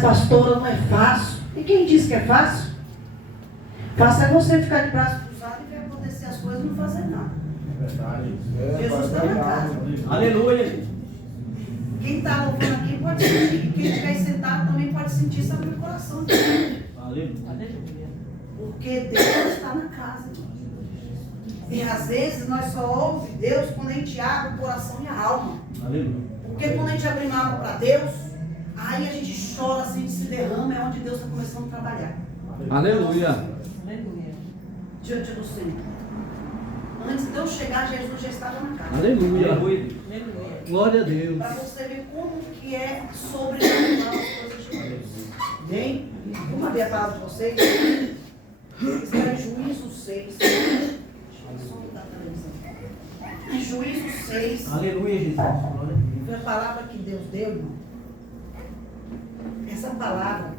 pastora, não é fácil. E quem disse que é fácil? Fácil é você ficar de braço cruzado e ver acontecer as coisas e não fazer nada. É verdade. Jesus está na casa. Aleluia. Quem está louvando aqui pode sentir. Quem estiver sentado também pode sentir, sabe, no coração dele. Aleluia. Porque Deus está na casa. E às vezes nós só ouvimos Deus quando a gente abre o coração e a alma. Aleluia. Porque quando a gente abre a alma para Deus, aí a gente chora, assim, se derrama, é onde Deus está começando a trabalhar. Aleluia. Diante do Senhor. Antes de Deus chegar, Jesus já estava na casa. Aleluia. Aleluia. Glória a Deus. Para você ver como que é sobrenatural as coisas de Deus. Bem, vamos abrir a palavra de vocês. Está em Juízo 6. Juízo 6. Aleluia, Jesus. Foi a palavra que Deus deu, irmão. Essa palavra,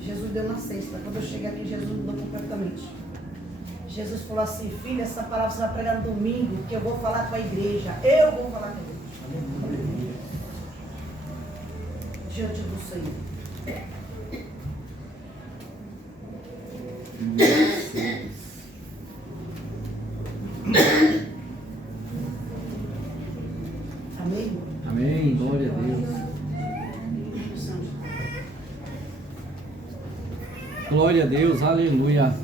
Jesus deu na sexta. Quando eu cheguei aqui, Jesus mudou completamente. Jesus falou assim: filha, essa palavra você vai pregar no domingo, que eu vou falar com a igreja. Eu vou falar com a igreja. Diante do Senhor. Amém? Amém. Glória a Deus. Glória a Deus. Aleluia.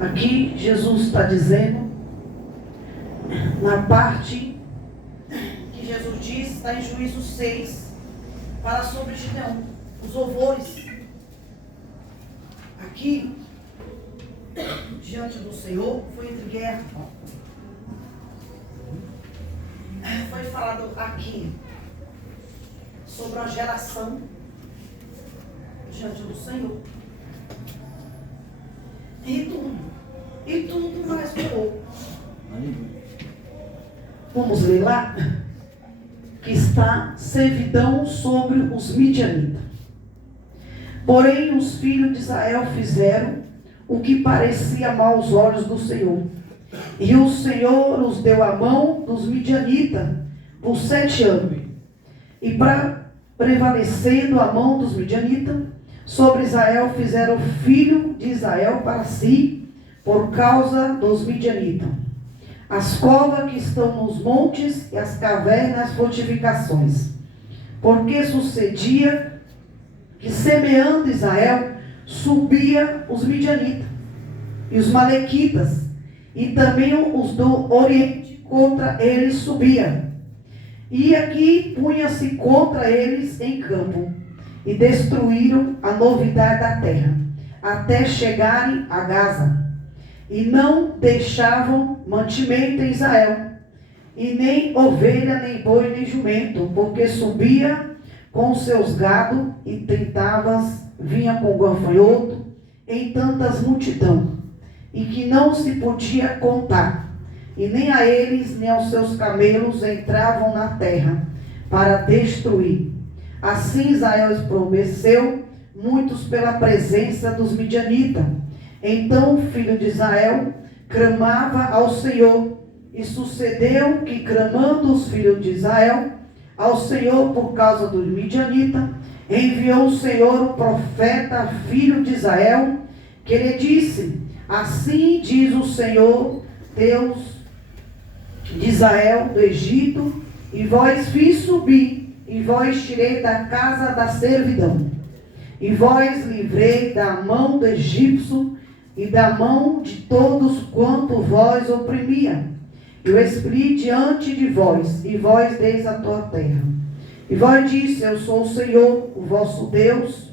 Aqui Jesus está dizendo, na parte que Jesus diz, está em Juízo 6, fala sobre Gideão, os louvores. Aqui, diante do Senhor, foi entre guerra. Foi falado aqui sobre a geração diante do Senhor. E tudo mais parou. Vamos ler lá, que está servidão sobre os midianitas. Porém, os filhos de Israel fizeram o que parecia mal aos olhos do Senhor. E o Senhor os deu a mão dos midianitas por 7 anos. E prevalecendo a mão dos midianitas sobre Israel, fizeram o filho de Israel para si, por causa dos midianitas, as covas que estão nos montes e as cavernas, fortificações. Porque sucedia que, semeando Israel, subia os midianitas e os malequitas, e também os do Oriente contra eles subia. E aqui punha-se contra eles em campo, e destruíram a novidade da terra, até chegarem a Gaza. E não deixavam mantimento em Israel, e nem ovelha, nem boi, nem jumento, porque subia com seus gado, e tentavas, vinha com gafanhoto, em tantas multidão, e que não se podia contar, e nem a eles, nem aos seus camelos entravam na terra, para destruir. Assim Israel espromeceu muitos pela presença dos midianitas. Então o filho de Israel clamava ao Senhor, e sucedeu que, clamando os filhos de Israel ao Senhor por causa dos midianitas, enviou o Senhor o profeta, filho de Israel, que lhe disse: assim diz o Senhor, Deus de Israel, do Egito, e vós fiz subir, e vós tirei da casa da servidão, e vós livrei da mão do egípcio, e da mão de todos quanto vós oprimia. Eu expeli diante de vós, e vós deis a tua terra. E vós disse: eu sou o Senhor, o vosso Deus,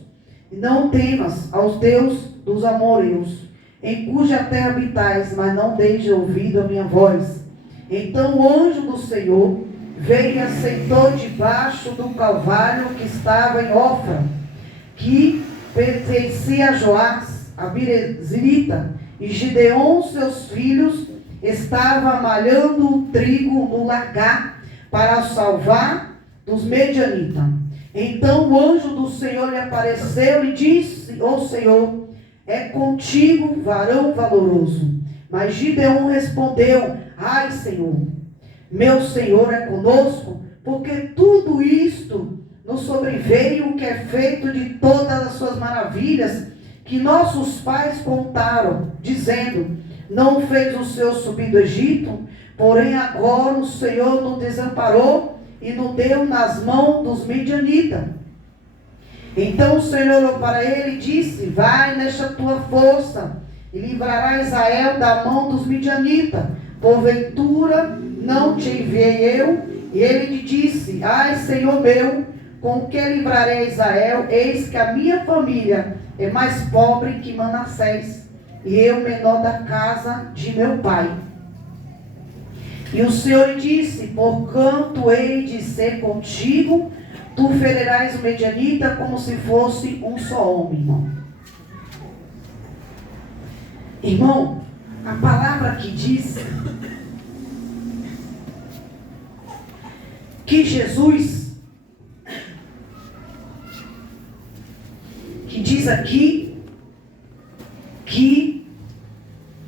e não temas aos deuses dos amorreus, em cuja terra habitais, mas não deis ouvido a minha voz. Então o anjo do Senhor veio e assentou debaixo do calvário que estava em Ofra, que pertencia a Joás, a Birezrita, e Gideon, seus filhos, estava malhando o trigo no lagar para salvar dos medianitas. Então o anjo do Senhor lhe apareceu e disse: ó Senhor, é contigo, varão valoroso. Mas Gideon respondeu: ai, Senhor, meu Senhor é conosco, porque tudo isto nos sobreveio o que é feito de todas as suas maravilhas, que nossos pais contaram, dizendo, não fez o Senhor subir do Egito, porém agora o Senhor nos desamparou e nos deu nas mãos dos midianitas. Então o Senhor olhou para ele e disse, vai nesta tua força, e livrará Israel da mão dos midianitas. Porventura não te enviei eu? E ele lhe disse, ai Senhor meu, com que livrarei Israel? Eis que a minha família é mais pobre que Manassés, e eu menor da casa de meu pai. E o Senhor lhe disse, porquanto hei de ser contigo, tu ferirás o medianita como se fosse um só homem, irmão. Irmão, a palavra que diz que Jesus, que diz aqui, que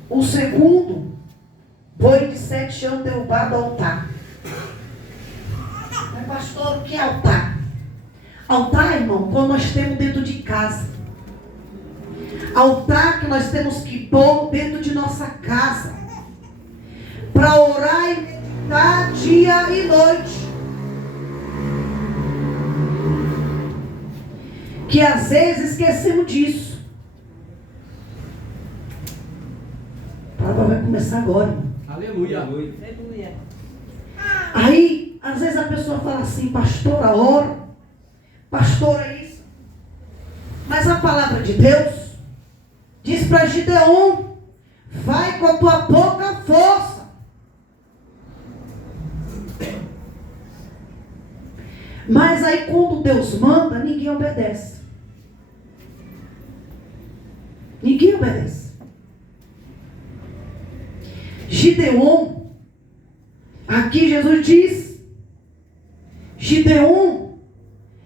o segundo boi de 7 anos derrubado ao altar. Mas pastor, o que é altar? Altar, irmão, quando nós temos dentro de casa. Altar que nós temos que pôr dentro de nossa casa. Para orar e meditar dia e noite. Que às vezes esquecemos disso. A palavra vai começar agora, irmão. Aleluia. Aleluia. Aí, às vezes a pessoa fala assim, pastora, ora, pastora, isso. Mas a palavra de Deus diz para Gideon, vai com a tua pouca força. Mas aí quando Deus manda, ninguém obedece. Ninguém obedece. Gideon, aqui Jesus diz, Gideon,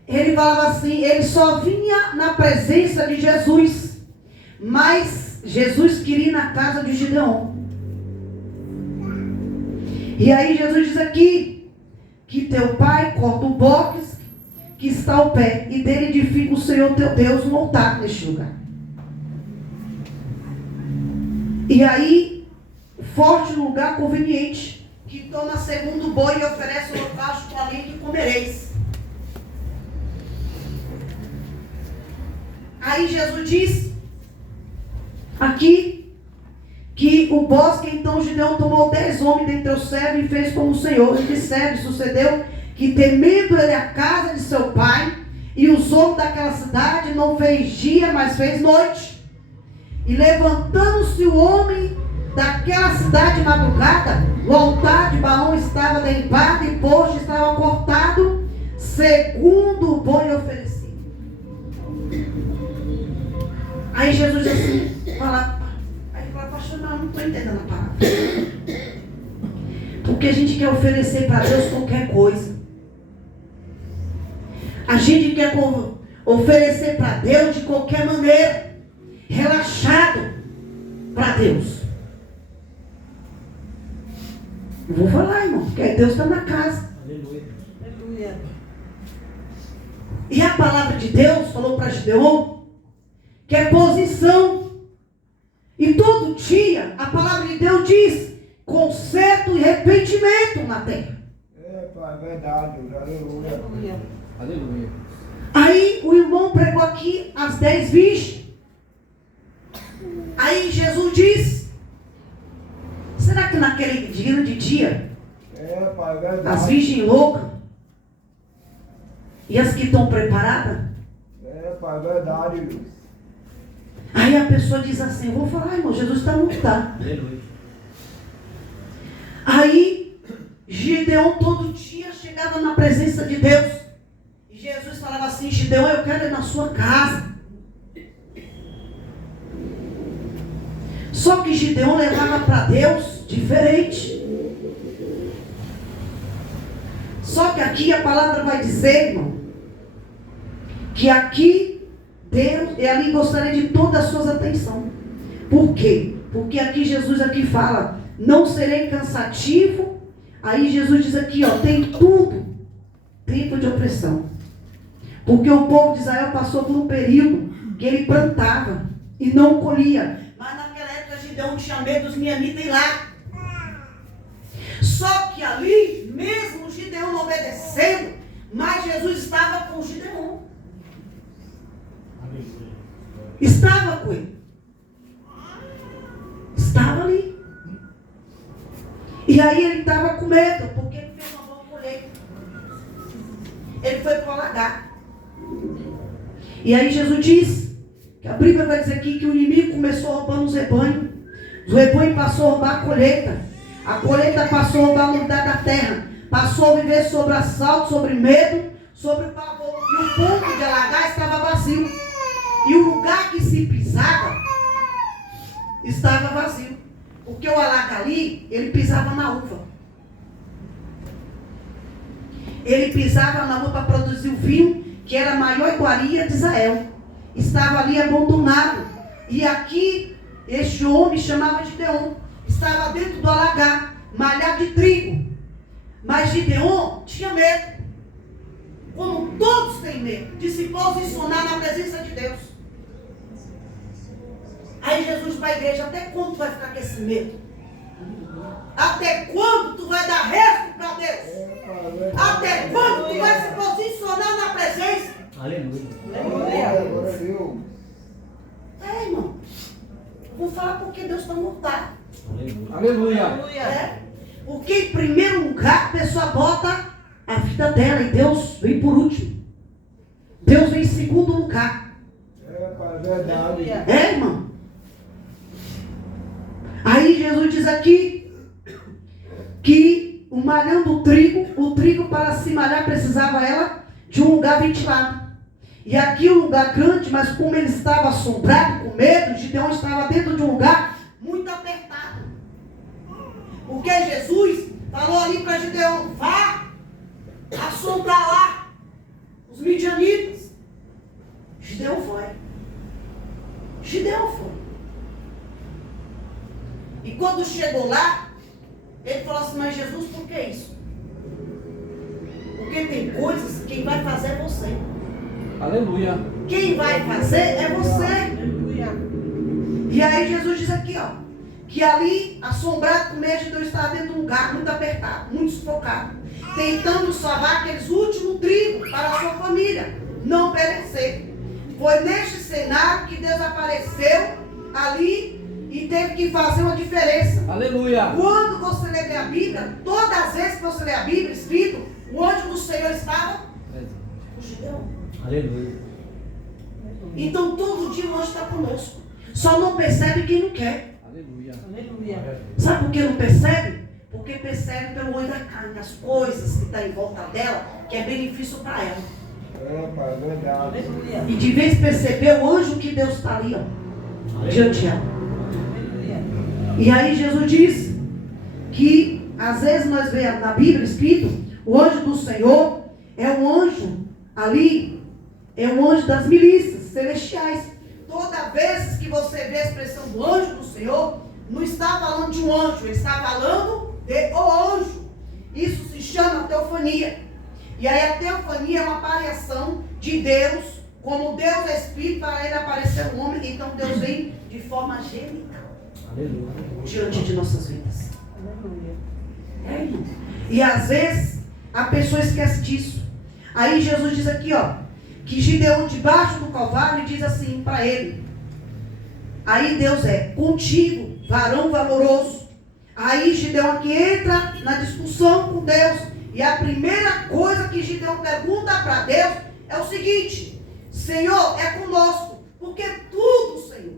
ele falava assim, ele só vinha na presença de Jesus, mas Jesus queria ir na casa de Gideon. E aí Jesus diz aqui, que teu pai corta o box que está ao pé, e dele edifica o Senhor teu Deus um altar neste lugar. E aí, forte no lugar conveniente, que toma segundo boi e oferece o holocausto com a linha que comereis. Aí Jesus diz, aqui, que o bosque, então Gideon tomou 10 homens dentre os servos e fez como o Senhor lhe dissera. Sucedeu que, temendo ele a casa de seu pai, e os homens daquela cidade, não fez dia, mas fez noite. E levantando-se o homem daquela cidade de madrugada, o altar de Baal estava derribado e posto estava cortado, segundo o boi oferecido. Aí Jesus diz assim, fala, pastor, não estou entendendo a palavra. Porque a gente quer oferecer para Deus qualquer coisa. A gente quer oferecer para Deus de qualquer maneira, relaxado para Deus. Eu vou falar, irmão, porque Deus está na casa. Aleluia. Aleluia. E a palavra de Deus falou para Gideon que é posição. E todo dia a palavra de Deus diz conserto e arrependimento na terra. É verdade, aleluia. Aleluia. Aleluia. Aí o irmão pregou aqui as 10 virgens. Aí Jesus diz, será que naquele grande dia É, pai, verdade. as virgens loucas e as que estão preparadas? É, pai, verdade, Deus. Aí a pessoa diz assim, eu vou falar, irmão, Jesus está no altar. Aleluia. Aí Gideon todo dia chegava na presença de Deus. E Jesus falava assim, Gideon, eu quero ir na sua casa. Só que Gideon levava para Deus diferente. Só que aqui a palavra vai dizer, irmão, que aqui Deus, e ali gostaria de toda a sua atenção. Por quê? Porque aqui Jesus aqui fala, não serei cansativo Aí Jesus diz aqui, ó, tem tudo tempo de opressão. Porque o povo de Israel passou por um período que ele plantava e não colhia. Mas naquela época Gideão tinha medo dos mianitas ir lá. Só que ali, mesmo Gideão não obedecendo, mas Jesus estava com Gideão. Estava com ele. Estava ali. E aí ele estava com medo, porque ele fez uma boa colheita. Ele foi para o alagar. E aí Jesus diz, que a Bíblia vai dizer aqui que o inimigo começou roubando os rebanhos. Os rebanhos passou a roubar a colheita. A colheita passou a roubar a umidade da terra. Passou a viver sobre assalto, sobre medo, sobre o pavor. E o ponto de alagar estava vazio. E o lugar que se pisava estava vazio. Porque o alagar ali, ele pisava na uva. Ele pisava na uva para produzir o vinho, que era a maior iguaria de Israel. Estava ali abandonado. E aqui, este homem chamava Gideão. Estava dentro do alagar, malhado de trigo. Mas Gideão tinha medo. Como todos têm medo de se posicionar na presença de Deus. Aí Jesus vai à igreja, até quando tu vai ficar com esse medo? Até quando tu vai dar resto para Deus? Até quando tu vai se posicionar na presença? Aleluia. Glória a Deus. Irmão. Vou falar porque Deus está montado. Aleluia. É? Porque em primeiro lugar a pessoa bota a vida dela e Deus vem por último. Deus vem em segundo lugar. Pai, verdade. É, irmão? Aí Jesus diz aqui que o malhando o trigo para se malhar precisava ela de um lugar ventilado. E aqui um lugar grande, mas como ele estava assombrado, com medo, Gideão estava dentro de um lugar muito apertado. Porque Jesus falou ali para Gideão, vá assombrar lá os midianitas. Gideão foi. Gideão foi. E quando chegou lá, ele falou assim, mas Jesus, por que isso? Porque tem coisas que quem vai fazer é você. Aleluia. Quem vai fazer é você. E aí Jesus diz aqui, ó, que ali, assombrado com medo, Gideão estava dentro de um lugar muito apertado, muito sufocado, tentando salvar aqueles últimos trigos para a sua família, não perecer. Foi neste cenário que Deus apareceu ali e teve que fazer uma diferença. Aleluia. Quando você lê a Bíblia, todas as vezes que você lê a Bíblia, escrito, o anjo do Senhor estava com Gideão. Aleluia. Então todo dia o anjo está conosco. Só não percebe quem não quer. Aleluia. Sabe por que não percebe? Porque percebe pelo olho da carne as coisas que estão em volta dela, que é benefício para ela. Pai, verdade. E de vez perceber o anjo que Deus está ali, ó, diante dela. E aí Jesus diz que às vezes nós vemos na Bíblia escrito, o anjo do Senhor é um anjo ali, é um anjo das milícias celestiais. Toda vez que você vê a expressão do anjo do Senhor, não está falando de um anjo, ele está falando de o anjo. Isso se chama teofania. E aí a teofania é uma variação de Deus, como Deus é Espírito, para ele aparecer um homem, então Deus vem de forma angelical. Aleluia. Diante de nossas vidas. É, irmão. E às vezes a pessoa esquece disso. Aí Jesus diz aqui, ó, que Gideão debaixo do Calvário diz assim para ele. Aí Deus é contigo, varão valoroso. Aí Gideão aqui entra na discussão com Deus. E a primeira coisa que Gideão pergunta para Deus é o seguinte: Senhor, é conosco, porque tudo, Senhor,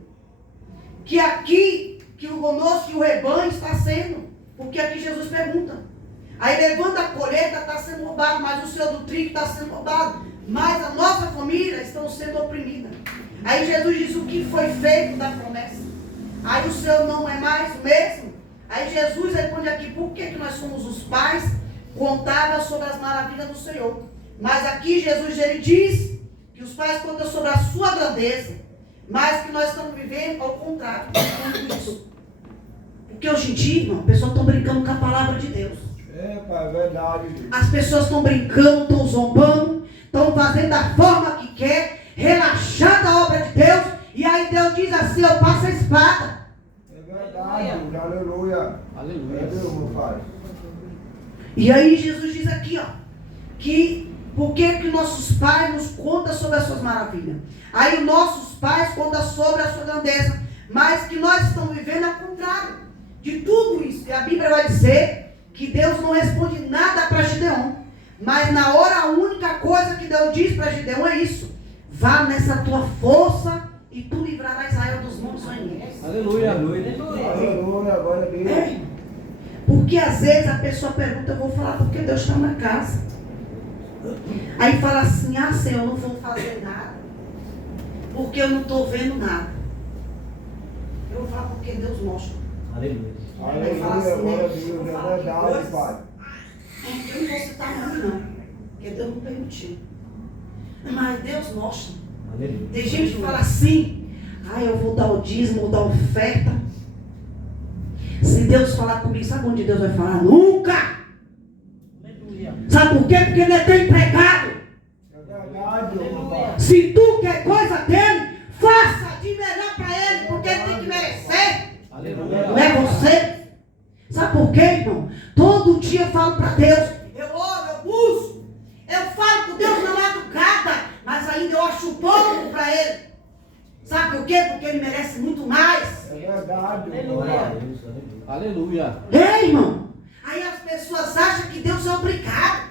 que aqui, que o conosco, que o rebanho está sendo, porque aqui Jesus pergunta. Aí levanta a colheita, está sendo roubado, mas o Senhor do trigo está sendo roubado, mas a nossa família está sendo oprimida. Aí Jesus diz o que foi feito da promessa. Aí o Senhor não é mais o mesmo. Aí Jesus responde aqui, por que nós somos os pais? Contava sobre as maravilhas do Senhor. Mas aqui Jesus ele diz que os pais contam sobre a sua grandeza, mas que nós estamos vivendo ao contrário. Porque hoje em dia, irmão, o pessoal está brincando com a palavra de Deus. É, pai, é verdade. As pessoas estão brincando, estão zombando, estão fazendo da forma que quer, relaxando a obra de Deus. E aí Deus diz assim: eu passo a espada. É verdade, aleluia. É Aleluia. Deus, meu pai. E aí Jesus diz aqui, ó, que por que nossos pais nos contam sobre as suas maravilhas? Aí os nossos pais contam sobre a sua grandeza, mas que nós estamos vivendo ao contrário de tudo isso. E a Bíblia vai dizer que Deus não responde nada para Gideão, mas na hora a única coisa que Deus diz para Gideão é isso: vá nessa tua força e tu livrarás Israel dos mãos dos inimigos. Aleluia. Aleluia, glória a Deus. É. Porque às vezes a pessoa pergunta: eu vou falar porque Deus está na casa. Aí fala assim: ah, Senhor, eu não vou fazer nada, porque eu não estou vendo nada. Eu vou falar porque Deus mostra. Aleluia. Aleluia, glória a Deus. É verdade, pai. Eu não vou citar nome não, porque Deus não permitiu. Mas Deus mostra. Aleluia. Tem gente que fala assim: ah, eu vou dar o dízimo, vou dar oferta. Se Deus falar comigo, sabe onde Deus vai falar? Nunca! Aleluia. Sabe por quê? Porque ele é teu empregado. É verdade, meu pai. Se tu quer coisa dele, faça de melhor para ele, porque ele tem que merecer. Aleluia. Não é você. Sabe por quê, irmão? Todo dia eu falo para Deus, eu oro, eu busco, eu falo com Deus na madrugada, mas ainda eu acho pouco para ele. Sabe por quê? Porque ele merece muito mais. É verdade, meu Aleluia. pai. Aleluia. É, irmão. Aí as pessoas acham que Deus é obrigado.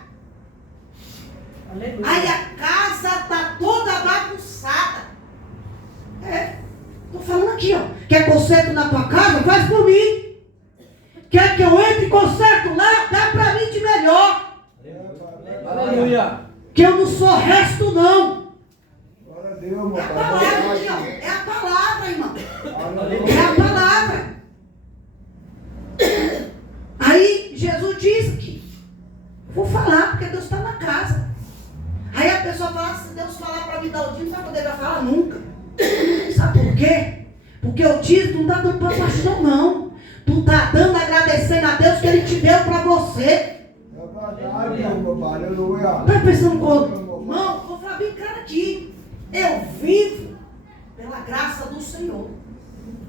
Aleluia. Aí a casa está toda bagunçada. É. Estou falando aqui, ó. Quer conserto na tua casa? Faz por mim. Quer que eu entre e conserto lá? Dá para mim de melhor. Aleluia. Que eu não sou resto, não. Glória a Deus, meu É a pai. palavra aqui, ó. É a palavra, irmão. Aleluia. É a palavra. Aí Jesus diz que vou falar porque Deus está na casa. Aí a pessoa fala: se Deus falar para me dar o dízimo, sabe quando ele vai falar? Nunca. Sabe por quê? Porque o dízimo não está dando para pastor, não. Tu está dando agradecendo a Deus que ele te deu para você. É verdade, meu pai. Aleluia. Está pensando com irmão? Vou falar bem claro aqui. Eu vivo pela graça do Senhor.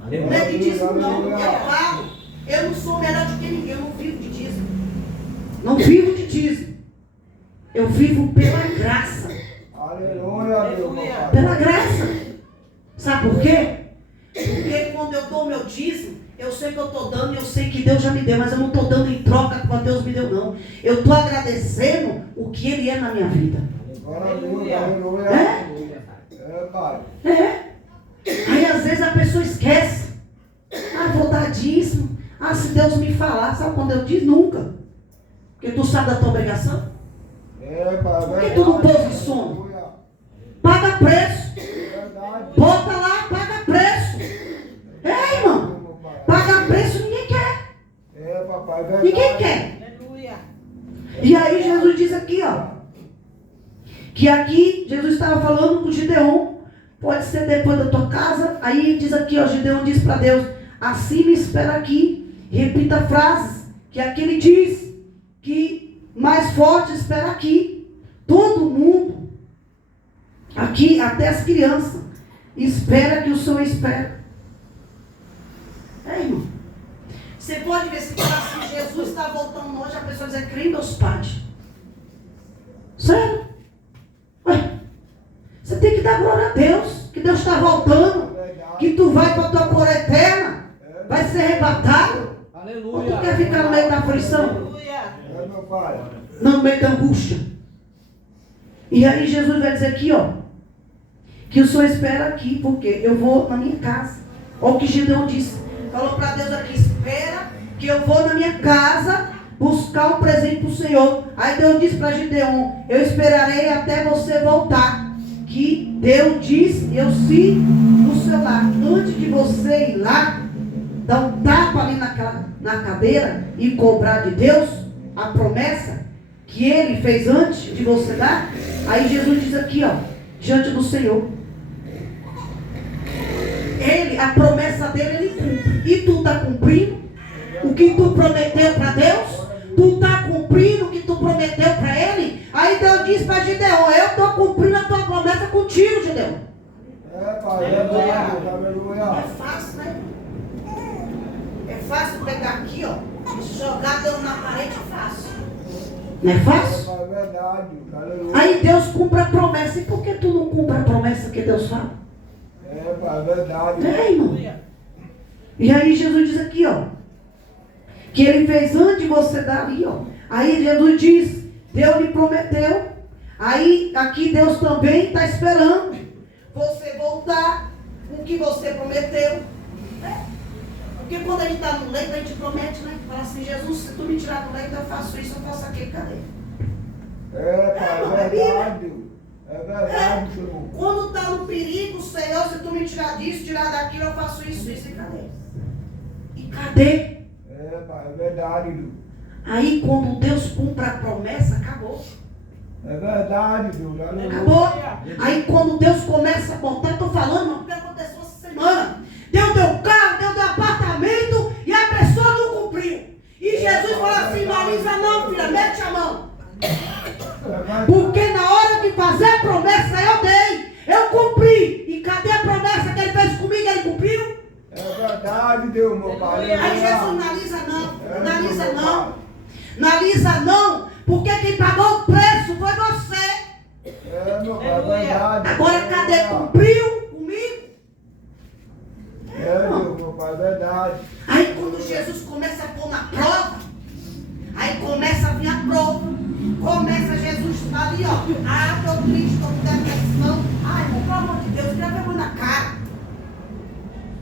Não é de dízimo, não. Eu falo. Eu não sou melhor do que ninguém. Eu não vivo de dízimo. Não vivo de dízimo. Eu vivo pela graça. Aleluia, meu pai. Pela graça. Sabe por quê? Porque quando eu dou o meu dízimo, eu sei que eu estou dando e eu sei que Deus já me deu, mas eu não estou dando em troca do que Deus me deu, não. Eu estou agradecendo o que Ele é na minha vida. Glória a Deus, aleluia. É, pai. É. Aí às vezes a pessoa esquece. Ah, vou dar dízimo. Ah, se Deus me falar. Sabe quando eu digo? Nunca. Porque tu sabe da tua obrigação. É, pai. Por que tu não posiciona? Paga preço. Bota lá, paga preço. É, irmão. Paga preço ninguém quer. É, papai, verdade. Ninguém quer. Aleluia. E aí Jesus diz aqui, ó. Que aqui Jesus estava falando com Gideon. Pode ser depois da tua casa. Aí diz aqui, ó. Gideon diz para Deus: assim me espera aqui. Repita frases. Que aqui ele diz que mais forte espera aqui. Todo mundo. Aqui, até as crianças. Espera que o Senhor espera. É, irmão. Você pode ver se fala assim: Jesus está voltando longe. A pessoa diz: crê em meus pais. Sério? Ué, você tem que dar glória a Deus. Que Deus está voltando. Que tu vai para a tua cor eterna. Vai ser arrebatado. Ou Aleluia. tu quer ficar no meio da aflição? Aleluia. É, meu pai. Não, no meio da angústia. E aí Jesus vai dizer aqui, ó, que o Senhor espera aqui, porque eu vou na minha casa. Olha o que Gideon disse. Falou para Deus aqui: espera que eu vou na minha casa buscar um presente para o Senhor. Aí Deus disse para Gideon: eu esperarei até você voltar. Que Deus disse: eu sigo no seu lar. Antes de você ir lá, dar um tapa ali na cadeira e cobrar de Deus a promessa que Ele fez antes de você dar. Aí Jesus diz aqui, ó, diante do Senhor. Ele, a promessa dele, ele cumpre. E tu está cumprindo o que tu prometeu para Deus? Tu está cumprindo o que tu prometeu para ele? Aí Deus disse para Gideão, eu estou cumprindo a tua promessa contigo, Gideão. É, pai, verdade. É Aleluia. fácil, né? É fácil pegar aqui, ó, e jogar Deus na parede, é fácil. Não é É, fácil? pai, verdade. Aleluia. Aí Deus cumpre a promessa. E por que tu não cumpre a promessa que Deus fala? É, pai, verdade. É, irmão. E aí Jesus diz aqui, ó, que ele fez antes de você dar ali, ó. Aí Jesus diz, Deus lhe prometeu. Aí aqui Deus também está esperando você voltar com o que você prometeu. Porque quando a gente está no leito, a gente promete, né? Fala assim, Jesus, se tu me tirar do leito, eu faço isso, eu faço aquilo, cadê? É, pai, verdade. É verdade, Senhor. Quando está no perigo, Senhor, se tu me tirar disso, tirar daquilo, eu faço isso, e cadê? E cadê? É, pai, é verdade, Deus. Aí quando Deus cumpre a promessa, acabou. É verdade, Deus. Aleluia. Acabou. Aí quando Deus começa a botar, eu estou falando, mas o que aconteceu essa semana? Deus deu carro, Deus deu apartamento e a pessoa não cumpriu. E Jesus falou assim, Marisa, não, filha, mete a mão. Porque na hora de fazer a promessa eu dei, eu cumpri. E cadê a promessa que ele fez comigo? Ele cumpriu? É verdade, Deus, meu pai. Aí Jesus analisa não, analisa não. Analisa não, porque quem pagou o preço foi você. É, meu pai, é verdade. Agora cadê? Cumpriu comigo? É, Deus, meu pai, é verdade. Aí quando Jesus começa a pôr na prova, aí começa a vir a prova. Começa Jesus ali, ó. Ah, estou triste, estou com depressão. Ai, irmão, pelo amor de Deus, queria vergonha na cara.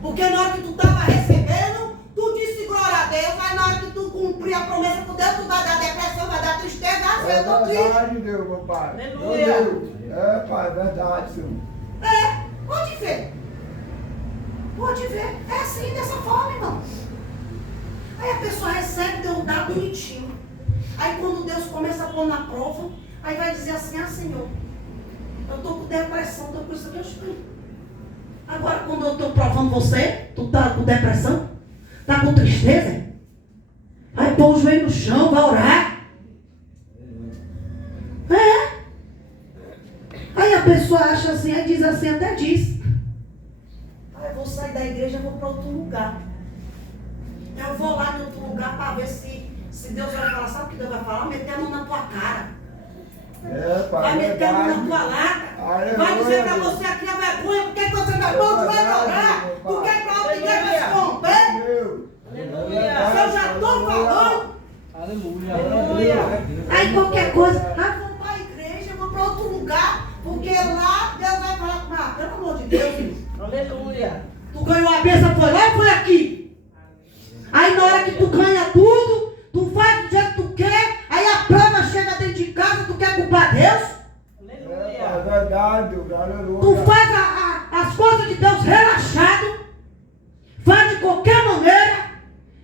Porque na hora que tu estava recebendo, tu disse glória a Deus. Aí na hora que tu cumprir a promessa com Deus, tu vai dar depressão, vai dar tristeza. Ah, Senhor, É eu estou triste. verdade, Deus, meu pai. Aleluia. Meu Deus. É, pai, é verdade, Senhor. É, pode ver. Pode ver. É assim, dessa forma, irmão. Aí a pessoa recebe, Deus dá bonitinho. Aí quando Deus começa a pôr na prova, aí vai dizer assim, ah, Senhor, eu estou com depressão, estou com isso aqui, eu estou. Agora quando eu estou provando você, tu está com depressão? Está com tristeza? Vai pôr o joelho no chão, vai orar. É. Aí a pessoa acha assim, aí diz assim, até diz. Eu vou sair da igreja e vou para outro lugar. Eu vou lá em outro lugar para ver se Deus vai falar. Sabe o que Deus vai falar? Meter a mão na tua cara. É, pai, Vai é meter a mão verdade. na tua larga. Aleluia. Vai dizer para você aqui a vergonha. Por que você vai pôr o joelho a orar? Por que para outra igreja vai se romper? Deus. Aleluia. Se eu já estou falando. Aleluia. Aleluia. Aí qualquer coisa. Ah, vou para a igreja, vou para outro lugar. Porque lá Deus vai falar com ah, pelo amor de Deus, filho. Aleluia. Tu ganhou a bênção, foi lá ou foi aqui? Aí na hora que tu ganha tudo, tu faz do jeito que tu quer, aí a prova chega dentro de casa, tu quer culpar Deus? É, Aleluia. pai, é verdade, Deus. Aleluia. Tu faz as coisas de Deus relaxado, faz de qualquer maneira,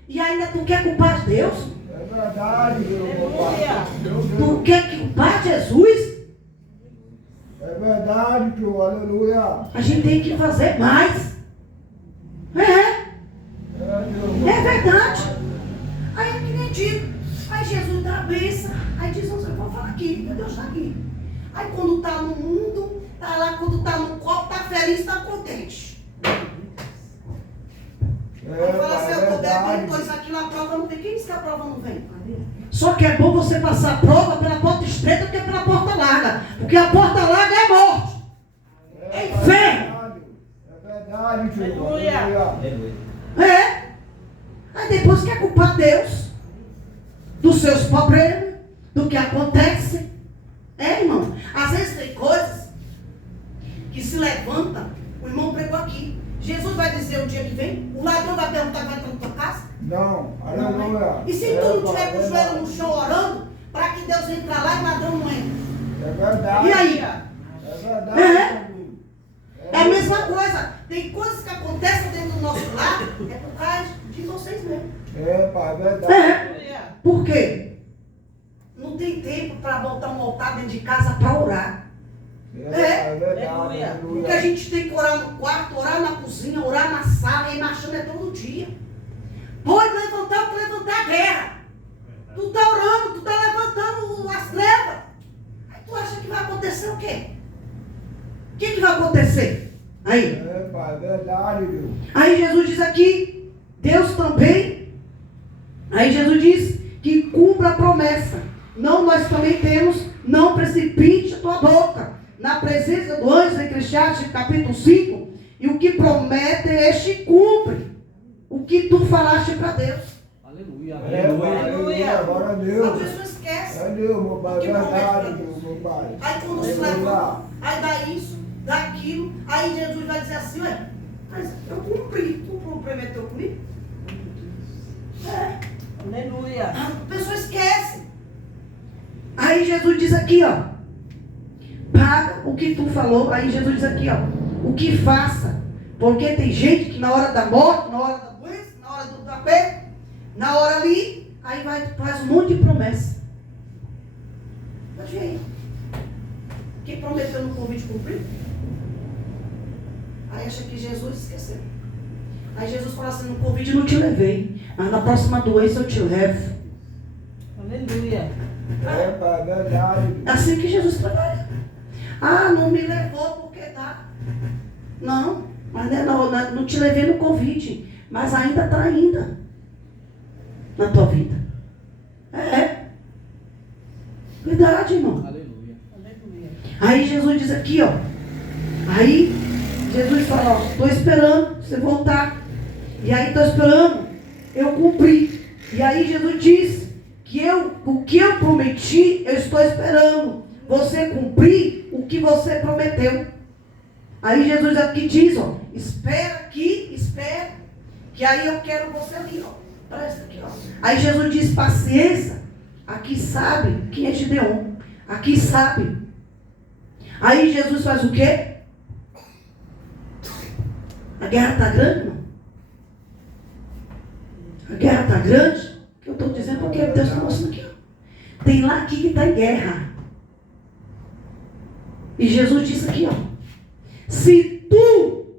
e ainda tu quer culpar Deus? É verdade, Deus, meu Aleluia. pai. Deus, Tu Deus. quer culpar Jesus? É verdade, Deus. Aleluia. A gente tem que fazer mais. É, É, Deus, meu é pai. verdade. Aí é que nem digo. Aí Jesus dá a bênção. Aí diz, eu vou falar aqui, porque Deus está aqui. Aí quando está no mundo, está lá, quando está no copo, está feliz, está contente. Aí fala assim, eu estou bebendo, pois aqui na prova não vem. Quem disse que a prova não vem? Só que é bom você passar a prova pela porta estreita do que pela porta larga. Porque a porta larga é morte. É inferno. É verdade, Deus. Aleluia. Aleluia. É. Aí depois quer culpar Deus dos seus problemas, do que acontece. É, irmão. Às vezes tem coisas que se levantam. O irmão pregou aqui. Jesus vai dizer o dia que vem, o ladrão vai perguntar que vai estar na tua casa. Não, Não, aleluia. né? E se tu não estiver com o joelho no chão orando, para que Deus entre lá e o ladrão não entre? É verdade. E aí? É verdade. É. É a mesma coisa. Tem coisas que acontecem dentro do nosso lar, é por causa de vocês mesmos. É, pai, é verdade. É. Aleluia. Por quê? Não tem tempo para botar um altar dentro de casa para orar. É verdade. Aleluia. Porque a gente tem que orar no quarto, orar na cozinha, orar na sala, e marchando é todo dia. Pode levantar a guerra. Tu está orando, tu está levantando as trevas. Aí tu acha que vai acontecer o quê? O que vai acontecer? Aí. É, pai, é verdade, Deus. Aí Jesus diz aqui, Deus também. Aí Jesus diz que cumpra a promessa. Não, nós também temos, não precipite a tua boca na presença do anjo, em Eclesiastes capítulo 5. E o que promete, este cumpre. O que tu falaste para Deus. Aleluia. É, pai, aleluia. Agora A Deus. pessoa esquece. É Deus, meu pai, é Que promete pra verdade, Deus. Deus, meu pai. Aí quando se levanta, aí dá isso, dá aquilo, aí Jesus vai dizer assim, ué, mas eu cumpri, tu prometeu comigo? É, Aleluia. a pessoa esquece. Aí Jesus diz aqui, ó, paga o que tu falou. Aí Jesus diz aqui, ó, o que faça, porque tem gente que na hora da morte, na hora da doença, na hora do tapete, na hora ali, aí faz um monte de promessa. Pode ver aí. Quem prometeu no convite cumpriu? Aí acha que Jesus esqueceu. Aí Jesus fala assim, no convite não te levei, mas na próxima doença eu te levo. Aleluia. É, pai, é verdade, Deus. É assim que Jesus trabalha. Ah, não me levou porque tá. Não, mas não te levei no convite, mas ainda está ainda na tua vida. É. Verdade, irmão. Aleluia. Aleluia. Aí Jesus diz aqui, ó. Aí Jesus fala, ó, estou esperando você voltar. E aí estou esperando eu cumprir. E aí Jesus diz que o que eu prometi, eu estou esperando você cumprir o que você prometeu. Aí Jesus aqui diz, ó, espera aqui, espera, que aí eu quero você ali, ó. Presta aqui, ó. Aí Jesus diz, paciência, aqui sabe quem é Gideon. Aqui sabe. Aí Jesus faz o quê? A guerra está grande, irmão? A guerra está grande? O que eu estou dizendo porque Deus está mostrando aqui, ó. Tem lá aqui que está em guerra. E Jesus disse aqui, ó. Se tu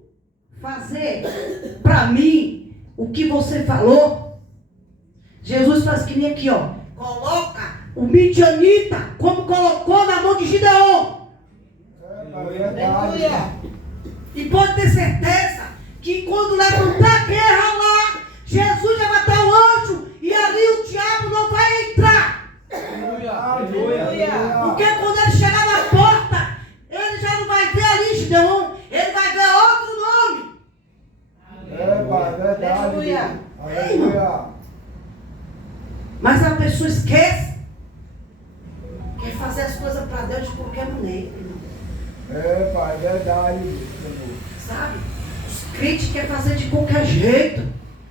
fazer para mim o que você falou, Jesus faz que nem aqui, ó. Coloca o midianita como colocou na mão de Gideon. É, pai, é verdade. Aleluia. E pode ter certeza que quando levantar a guerra lá, Jesus vai matar o anjo e ali o diabo não vai entrar. Aleluia. Aleluia. Porque quando ele chegar na porta, ele já não vai ver ali Gideon, ele vai ver outro nome. É, pai, é verdade, Aleluia. Deus. Aleluia. Mas a pessoa esquece. Quer fazer as coisas para Deus de qualquer maneira, irmão. É, pai, é verdade, Deus. Sabe? Os crentes querem fazer de qualquer jeito.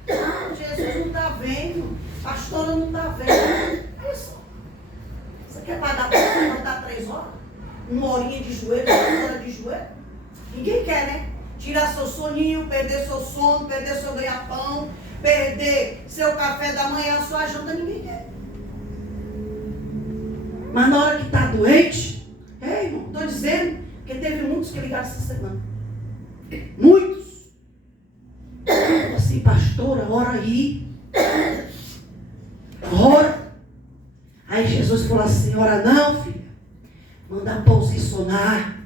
Não, Jesus não está vendo. A pastora não está vendo. É isso. Você quer pagar para você levantar 3 horas? 1 horinha de joelho, 2 horas de joelho? Ninguém quer, né? Tirar seu soninho, perder seu sono, perder seu ganha-pão, perder seu café da manhã, sua janta, ninguém quer. Mas na hora que está doente, irmão, estou dizendo que teve muitos que ligaram essa semana. Muitos. Assim, pastora, ora aí. Ora. Aí Jesus falou assim, ora não, filha. Manda posicionar.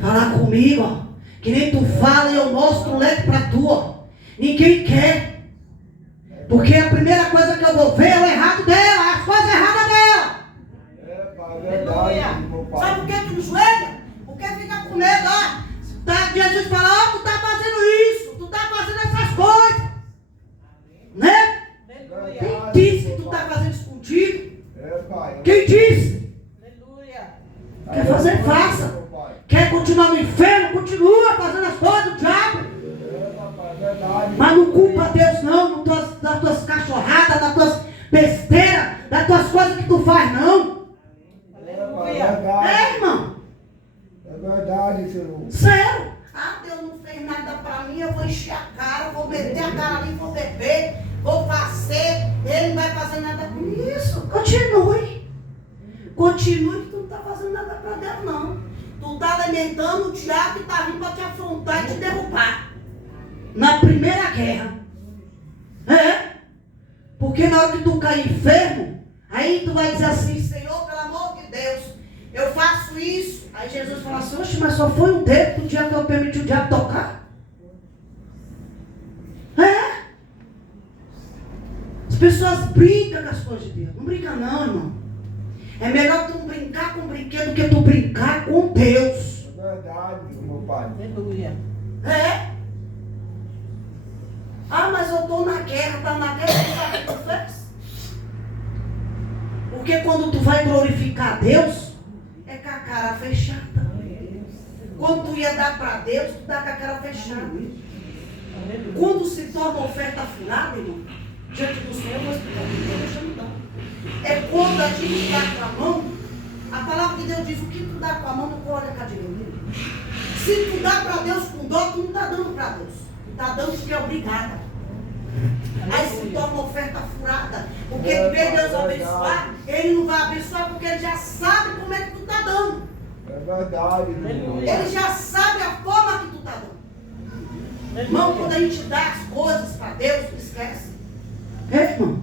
Falar comigo, ó. Que nem tu fala e eu mostro o leque pra tu, ó. Ninguém quer. Porque a primeira coisa que eu vou ver é o errado dela, as coisas erradas dela. É, pai, é verdade, meu pai. Sabe por que tu não joelha? Porque fica com medo, ó. Tá, Jesus fala, ó, tu tá fazendo isso, tu tá fazendo essas coisas. Né? Aleluia. Quem disse que tu tá fazendo isso contigo? É, pai. Quem disse? Aleluia. Quer fazer, faça. Meu pai. Quer continuar no inferno? Continua fazendo as coisas do diabo. É, papai, é verdade. Mas não culpa Deus não, das tuas cachorradas, das tuas besteiras, das tuas coisas que tu faz, não. É, pai, é Aleluia. verdade. Irmão. É verdade, Senhor. Sério? Ah, Deus não fez nada pra mim, eu vou encher a cara, vou meter a cara ali, vou beber, vou fazer, ele não vai fazer nada com isso. Continue. Continue que tu não tá fazendo nada pra Deus, não. Tu tá alimentando o diabo que tá vindo pra te afrontar e te derrubar. Na primeira guerra. É. Porque na hora que tu cair enfermo, Aí tu vai dizer assim, Senhor, pelo amor de Deus, eu faço isso. Aí Jesus fala assim, oxe, mas só foi um dedo do dia que eu permiti o diabo tocar. É. As pessoas brincam com as coisas de Deus. Não brinca não, irmão. É melhor tu brincar com o brinquedo do que tu brincar com Deus. É verdade, meu pai. Aleluia. É. Ah, mas eu estou na guerra, tá na guerra, tu sabe o que tu fez? Porque quando tu vai glorificar a Deus, é com a cara fechada. Quando tu ia dar para Deus, tu dá com a cara fechada. Quando se torna oferta furada, irmão, diante do Senhor, nós deixamos dar. É quando a gente dá com a mão, a palavra de Deus diz, o que tu dá com a mão, não olha com a direita. Se tu dá para Deus com dó, tu não está dando para Deus. Tu está dando porque é obrigada. Aí se torna oferta furada. Porque em vez de Deus abençoar, Ele não vai abençoar porque Ele já sabe como é que tu está dando. É verdade, irmão. Ele já sabe a forma que tu está dando. Irmão, quando a gente dá as coisas para Deus, esquece. É, irmão.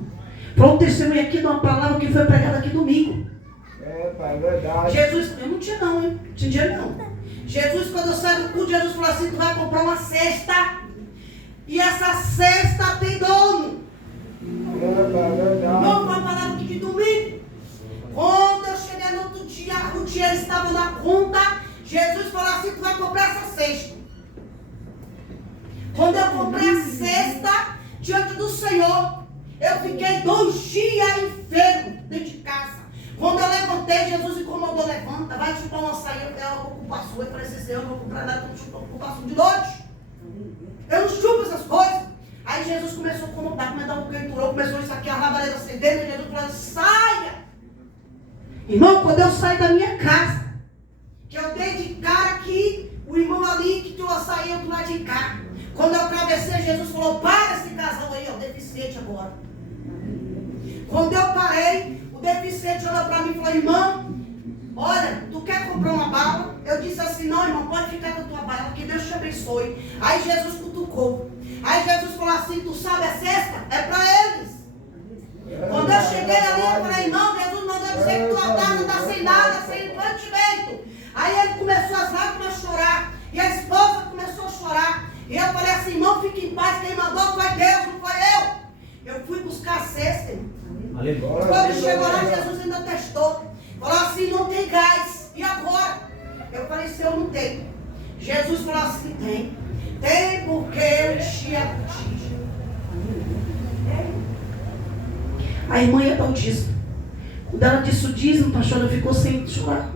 Para um testemunho aqui de uma palavra que foi pregada aqui domingo. É, pai, é verdade. Jesus, eu não tinha não, hein? Não tinha dinheiro não. Jesus, quando eu saí do culto, Jesus falou assim, tu vai comprar uma cesta. E essa cesta tem dono. É, pai, é verdade. Não foi a palavra aqui de domingo. Quando eu cheguei no outro dia, o dinheiro estava na conta. Jesus falou assim, tu vai comprar essa cesta. Quando eu comprei a cesta diante do Senhor, eu fiquei 2 dias enfermo dentro de casa. Quando eu levantei, Jesus incomodou, levanta, vai chupar uma saia, eu vou culpar sua. Eu falei assim, Senhor, eu não vou comprar nada, eu não chupo, eu vou culpar sua de noite. Eu não chupo essas coisas. Aí Jesus começou a incomodar, começou a dar um canturão, começou isso aqui, a labareda acendendo, e Jesus falou, saia. Irmão, quando eu saí da minha casa, que eu dei de cara aqui, o irmão ali que tu saiu do lado de cá. Quando eu atravessei, Jesus falou, para esse casal aí, ó, deficiente agora. Quando eu parei, o deficiente olhou para mim e falou, irmão, olha, tu quer comprar uma bala? Eu disse assim, não, irmão, pode ficar com a tua bala, que Deus te abençoe. Aí Jesus cutucou. Aí Jesus falou assim, tu sabe a cesta? É para eles. Quando eu cheguei ali, eu falei, irmão, Jesus mandou dizer que tua casa está sem nada, sem mantimento. Aí ele começou as lágrimas a chorar. E a esposa começou a chorar. E eu falei assim, irmão, fique em paz, quem mandou foi Deus, não foi eu. Eu fui buscar a cesta, irmão. Quando chegou lá, Jesus ainda testou. Falou assim, não tem gás. E agora? Eu falei, Senhor, não tem. Jesus falou assim, tem. Tem porque eu enchi a botija. A irmã ia dar o dízimo. Quando ela disse o dízimo, a pastora ficou sem chorar.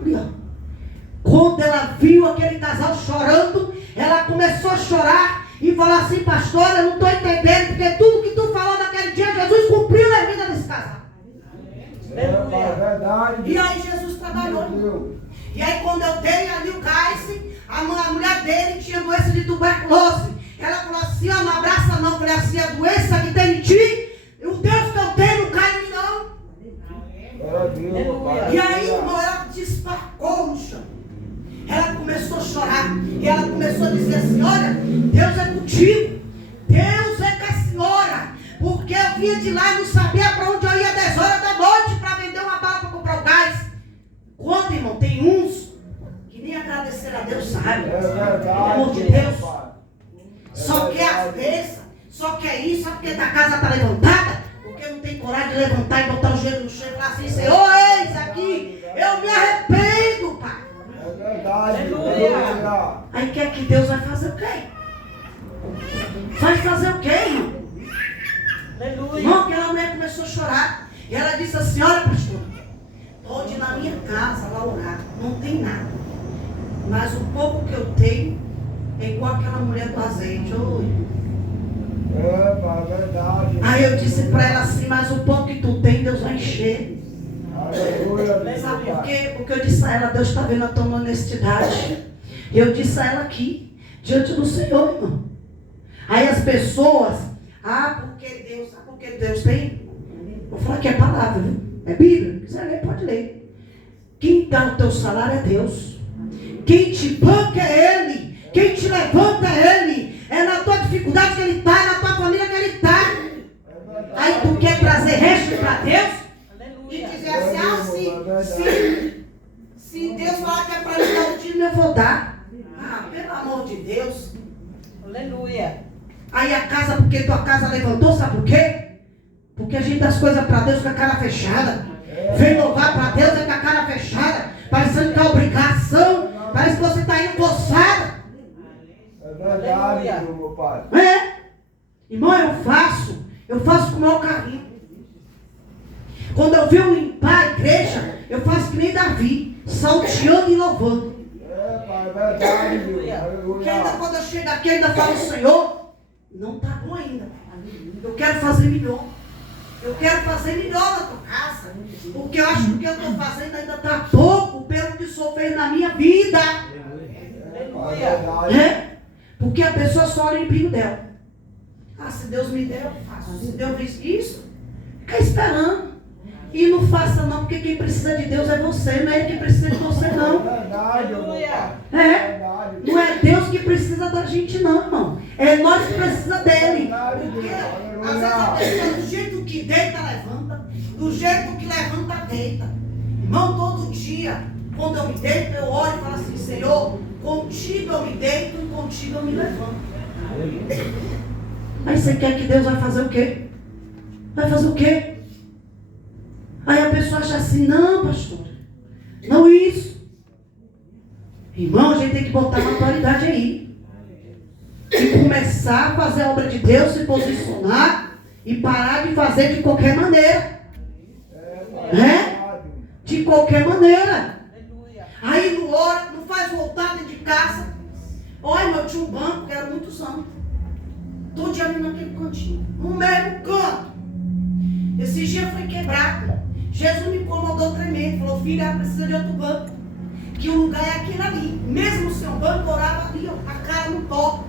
Quando ela viu aquele casal chorando, ela começou a chorar e falou assim, pastora, eu não estou entendendo, porque tudo que tu falou naquele dia, Jesus cumpriu na vida desse casal. É, pai, é verdade. E aí Jesus trabalhou. E aí quando eu dei ali o gás, a mulher dele tinha doença de tuberculose. Ela falou assim, ó, não abraça não. Eu falei assim, a doença que tem em ti, o Deus que eu tenho não cai em mim não. E aí, irmão, ela desparcou no chão. Ela começou a chorar. E ela começou a dizer assim, olha, Deus é contigo. Deus é com a senhora. Porque eu vinha de lá e não sabia para onde eu ia 10 horas da noite para vender uma bala para comprar o gás. Quando, irmão, tem uns que nem agradecer a Deus sabe. É verdade. Pelo amor de Deus. Pai. Só quer as bênçãos. Só quer isso, só porque a casa está levantada. Porque não tem coragem de levantar e botar o joelho no chão e falar assim, Senhor, eis aqui, eu me arrependo, pai. É verdade. Aleluia. Aí quer que Deus vai fazer o quê? Vai fazer o quê, irmão? Aleluia. Irmão, aquela mulher começou a chorar. E ela disse assim, olha, pastor, pode ir na minha casa lá orar. Não tem nada. Mas o pouco que eu tenho é igual aquela mulher do azeite. Oi. É, pai, é verdade. Aí eu disse para ela assim, mas o pouco que tu tem, Deus vai encher. Aleluia. Sabe por quê? Porque eu disse a ela, Deus está vendo a tua honestidade. E eu disse a ela aqui, diante do Senhor, irmão. Aí as pessoas, porque Deus tem. Vou falar que é palavra, viu? É Bíblia. Se quiser ler, pode ler. Quem dá o teu salário é Deus. Quem te banca é Ele. Quem te levanta é Ele. É na tua dificuldade que Ele está, é na tua família que Ele está. Aí tu quer trazer resto para Deus? E Se Deus falar que é para me dar o dízimo, eu vou dar. Ah, pelo amor de Deus. Aleluia. Aí a casa, porque tua casa levantou, sabe por quê? Porque a gente dá as coisas para Deus com a cara fechada. Vem louvar para Deus é com a cara fechada, parecendo que é obrigação, parece que você está indo forçada. É verdade, meu pai. Irmão, eu faço com o maior carinho. Quando eu venho limpar a igreja, eu faço que nem Davi, salteando e louvando. Pai, é verdade, meu. Porque ainda quando eu chego aqui, eu ainda falo, Senhor, não está bom ainda. Eu quero fazer melhor. Eu quero fazer melhor na tua casa. Porque eu acho que o que eu estou fazendo ainda está pouco pelo que o Senhor fez na minha vida. Porque a pessoa só olha o emprego dela. Ah, se Deus me der, eu faço. Se Deus diz isso, fica esperando. E não faça não, porque quem precisa de Deus é você, não é Ele que precisa de você não. Não é Deus que precisa da gente não, irmão. É nós que precisa dele. Porque às vezes a pessoa do jeito que deita, levanta. Do jeito que levanta, deita. Irmão, todo dia, quando eu me deito, eu olho e falo assim, Senhor, contigo eu me deito e contigo eu me levanto. Aí você quer que Deus vai fazer o quê? Vai fazer o quê? Aí a pessoa acha assim, não, pastor, não isso. Irmão, a gente tem que botar uma autoridade aí. E começar a fazer a obra de Deus, se posicionar e parar de fazer de qualquer maneira. De qualquer maneira. Aí não ora, não faz voltar dentro de casa. Olha, eu tinha um banco que era muitos anos. Todo dia ali naquele cantinho. No mesmo canto. Esse dia foi quebrado. Jesus me incomodou tremendo. Falou, filha, ela precisa de outro banco. Que o lugar é aquele ali. Mesmo o seu banco, orava ali, ó, a cara no pó.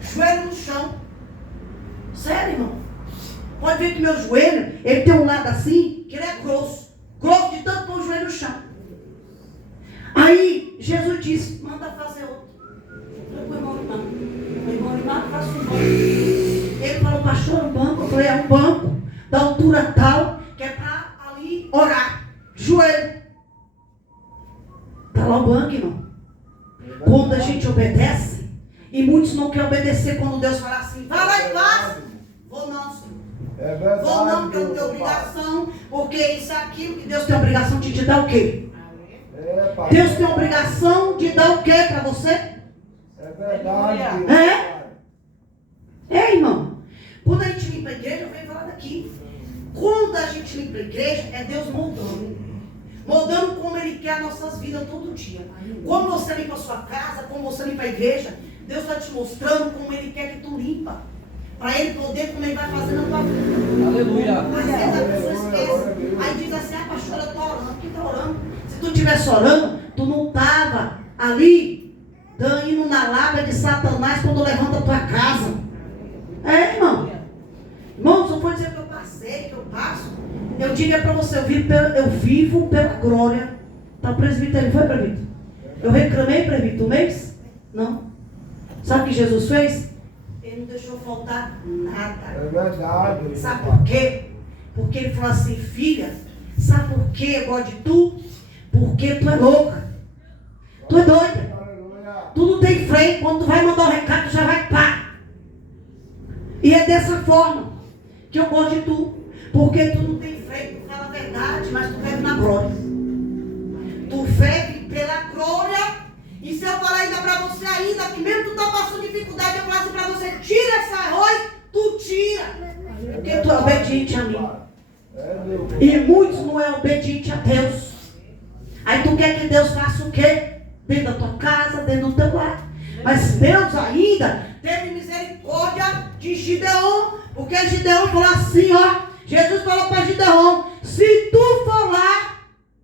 Joelho no chão. Sério, irmão. Pode ver que meu joelho, ele tem um lado assim, que ele é grosso. Grosso de tanto pôr o joelho no chão. Aí, Jesus disse, manda fazer outro. Eu falei, irmão Limar, faça um banco. Ele falou, pastor, um banco. Eu falei, é um banco da altura tal, que é para ali orar. Joelho. Está lá o banco, irmão. Quando a gente obedece, e muitos não querem obedecer quando Deus fala assim, vai lá e faz. Vou não, Senhor. É verdade. Vou não, porque eu não tenho obrigação, porque isso é aquilo que Deus tem obrigação de te dar o quê? Deus tem obrigação de dar o quê para você? É verdade. Irmão. Quando a gente limpa a igreja, eu venho falar daqui. Quando a gente limpa a igreja, é Deus moldando. Moldando como Ele quer as nossas vidas todo dia. Como você limpa a sua casa, como você limpa a igreja, Deus está te mostrando como Ele quer que tu limpa. Para Ele poder, como Ele vai fazer na tua vida. Aleluia. Às vezes a pessoa esquece. Aí diz assim, pastora, eu estou orando. Por que está orando? Se tu estivesse orando, tu não estava ali, indo na lábia de Satanás quando levanta a tua casa. Irmão. Irmão, só foi dizer que eu passei, que eu passo. Eu digo para você, eu vivo pela glória. Tá, o presbítero foi, presbítero? Eu reclamei, presbítero, um mês? Não. Sabe o que Jesus fez? Ele não deixou faltar nada. É verdade. Sabe por quê? Porque ele falou assim, filha, sabe por que eu gosto de tu? Porque tu é louca. Tu é doida. Tu não tem freio. Quando tu vai mandar o recado, tu já vai pá. E é dessa forma que eu gosto de tu. Porque tu não tem freio. Tu fala a verdade, mas tu vive na glória. Tu vive pela glória. E se eu falar ainda para você ainda, que mesmo tu tá passando dificuldade, eu falo assim para você, tira essa arroz, tu tira. Porque tu é obediente a mim. E muitos não é obediente a Deus. Aí tu quer que Deus faça o quê? Dentro da tua casa, dentro do teu lar. Mas Deus ainda teve misericórdia de Gideon. Porque Gideon falou assim, ó. Jesus falou para Gideon, se tu for lá,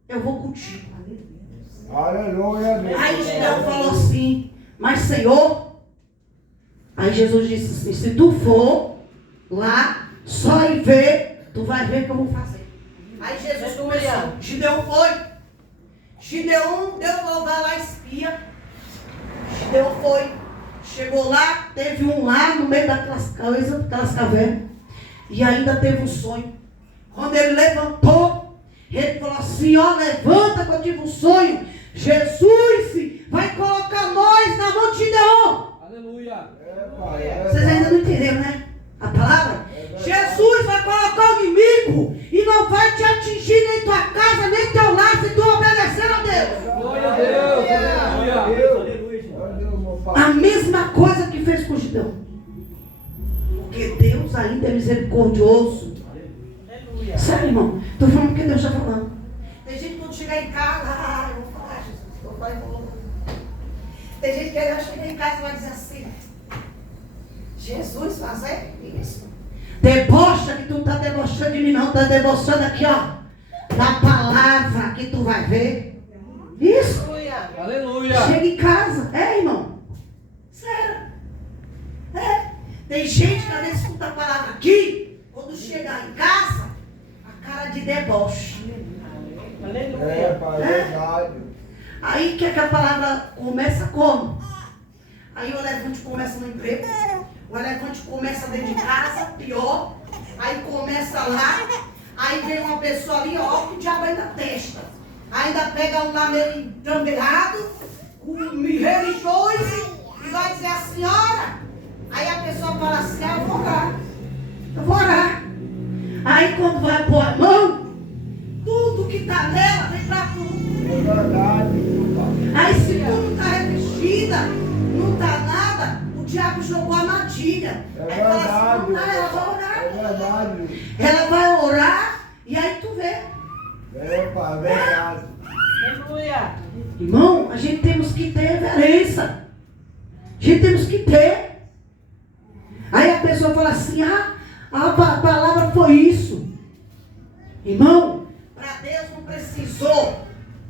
eu vou contigo. Aleluia. Aí Gideon falou assim, mas Senhor, aí Jesus disse assim, se tu for lá, só ir ver, tu vai ver o que eu vou fazer. Aí Jesus começou, Gideon foi. Gideon, Deus falou, vai lá espia. Gideon foi. Chegou lá, teve um lá no meio daquelas coisas, daquelas cavernas. E ainda teve um sonho. Quando ele levantou, Ele falou assim, ó, levanta que eu tive um sonho. Jesus vai colocar nós na multidão. Aleluia. Vocês ainda não entenderam, né? A palavra? Jesus vai colocar o inimigo e não vai te atingir nem tua casa, nem teu lar, se tu obedecer a Deus. Glória a Deus. Aleluia. A mesma coisa que fez com o Gideão. Porque Deus ainda é misericordioso. Aleluia. Sério, irmão? Estou falando porque Deus está falando. Tem gente que quando chegar em casa, eu vou falar, Jesus, eu vou falar e vou. Tem gente que vai chegar em casa e vai dizer assim, Jesus fazer isso. Debocha que tu não está debochando de mim não, está debochando aqui, ó. Da palavra que tu vai ver. Isso. Aleluia. Aleluia. Chega em casa. É, irmão. Sério. É. Tem gente que às vezes escuta a palavra aqui, quando chegar em casa, a cara de deboche. Aleluia. Verdade. Aí que a palavra começa como? Aí o elefante começa no emprego, o elefante começa dentro de casa, pior. Aí começa lá, aí vem uma pessoa ali, ó, que o diabo ainda testa. Ainda pega um lá meio entambeirado, religioso, e vai dizer a senhora. Aí a pessoa fala assim, ah, eu vou orar. Eu vou orar. Aí quando vai pôr a mão, tudo que está nela vem para tu. É verdade, meu pai. Aí se tu não está revestida, não está nada, o diabo jogou a armadilha. É Aí fala assim, verdade. ela vai orar. É verdade. Ela vai orar e aí tu vê. É, pai, verdade. Aleluia. Irmão, a gente temos que ter reverência. A gente temos que ter. Aí a pessoa fala assim, a palavra foi isso. Irmão, para Deus não precisou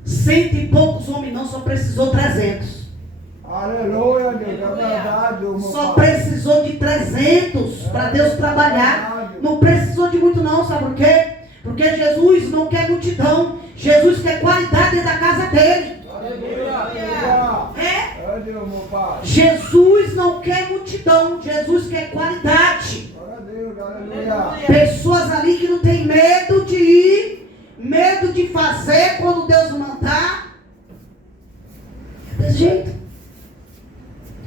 100 e poucos homens não, só precisou 300. Aleluia, Deus. É verdade, meu Só pai. precisou de 300 para Deus trabalhar. Não precisou de muito não, sabe por quê? Porque Jesus não quer multidão. Jesus quer qualidade dentro da casa dele. Aleluia. É? É Deus, meu pai. Jesus não quer multidão. Jesus quer qualidade. Glória a Deus, aleluia. Pessoas ali que não tem medo de ir, medo de fazer quando Deus mandar. É desse jeito.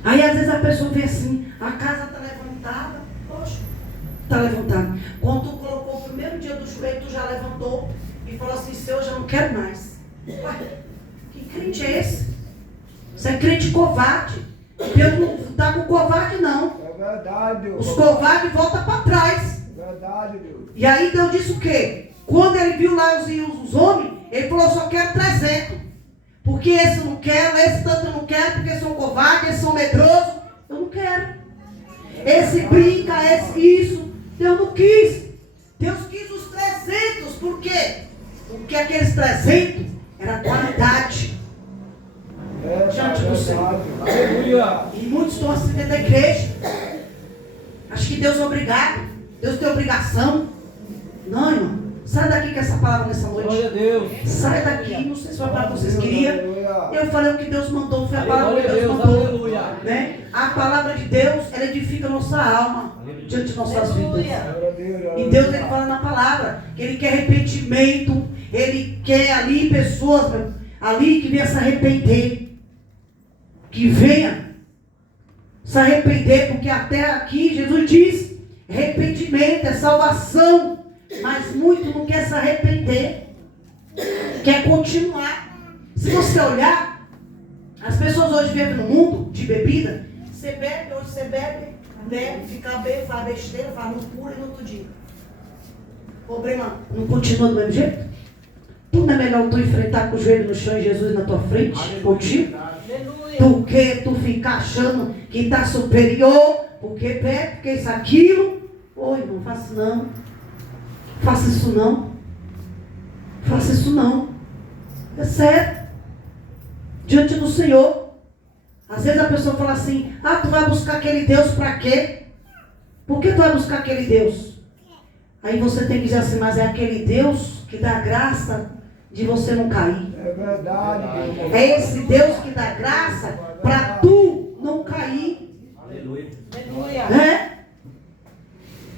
Aí às vezes a pessoa vê assim, a casa está levantada. Poxa, está levantada. Quando tu colocou o primeiro dia do joelho, tu já levantou e falou assim, Senhor, eu já não quero mais. Ué, que crente é esse? Você é crente covarde. Deus não está com covarde não. É verdade, Deus. Os covardes voltam para trás. É verdade, Deus. E aí Deus disse o quê? Quando ele viu lá os homens, ele falou, só quero 300. Porque esse eu não quero, esse tanto eu não quero, porque são covardes, esses são medrosos. Eu não quero. Esse brinca, esse isso. Deus não quis. Deus quis os 300. Por quê? Porque aqueles 300 era qualidade. É Diante do Senhor. Aleluia. E muitos estão assim dentro da igreja. Acho que Deus é obrigado. Deus tem obrigação. Não, irmão. Sai daqui com essa palavra nessa noite. Glória a Deus. Sai daqui. Não sei se foi a palavra que vocês queriam. Aleluia. Eu falei o que Deus mandou. Foi a palavra Glória que a Deus Deus. mandou. Aleluia. Né? A palavra de Deus, ela edifica a nossa alma diante de nossas vidas. Aleluia. Glória a Deus, E Deus, ele fala na palavra que ele quer arrependimento. Ele quer ali pessoas ali que venham se arrepender. Que venha se arrepender, porque até aqui Jesus diz, arrependimento é salvação, mas muito não quer se arrepender, quer continuar. Se você olhar, as pessoas hoje vivem no mundo de bebida, você bebe, hoje você bebe, fica bem, faz besteira, faz loucura e no outro dia. O problema não continua do mesmo jeito? Tudo é melhor tu enfrentar com o joelho no chão e Jesus na tua frente, contigo, Aleluia. do que tu ficar achando que está superior, porque bebe, porque isso, aquilo. Oi, não faça não. Faça isso não. Faça isso não. É sério. Diante do Senhor. Às vezes a pessoa fala assim, tu vai buscar aquele Deus para quê? Por que tu vai buscar aquele Deus? Aí você tem que dizer assim, mas é aquele Deus que dá graça de você não cair. É verdade, Deus. É esse Deus que dá graça para tu não cair. Aleluia. Aleluia. Né?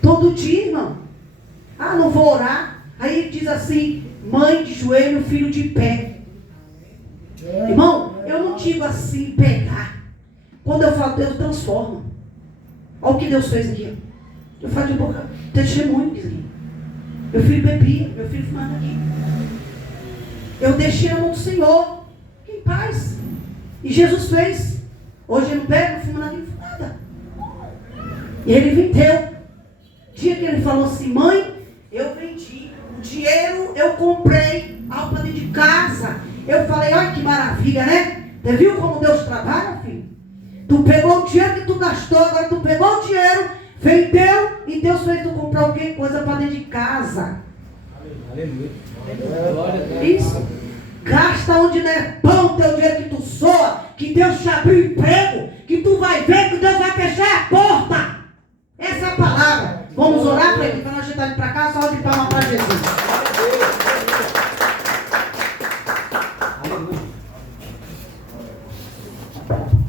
Todo dia, irmão. Não vou orar. Aí ele diz assim, Mãe de joelho, filho de pé. Irmão, eu não digo assim, pegar. Quando eu falo, Deus transforma. Olha o que Deus fez aqui. Eu falo de boca, testemunho aqui. Meu filho bebia, meu filho fumava aqui. Eu deixei a mão do Senhor. Em paz. E Jesus fez. Hoje ele não bebe, não fuma nada, não fuma nada. E ele vendeu. Dia que ele falou assim, mãe, eu vendi. O dinheiro eu comprei algo para dentro de casa. Eu falei, olha que maravilha, né? Você viu como Deus trabalha, filho? Tu pegou o dinheiro que tu gastou, agora tu pegou o dinheiro, vendeu e Deus fez tu comprar o quê? Coisa para dentro de casa. Aleluia. Isso. Gasta onde não é pão teu dinheiro que tu soa, que Deus te abriu emprego, que tu vai ver que Deus vai fechar a porta. Essa é a palavra. Vamos orar para ele, para nós chegar para cá, só de palma para Jesus. Aleluia.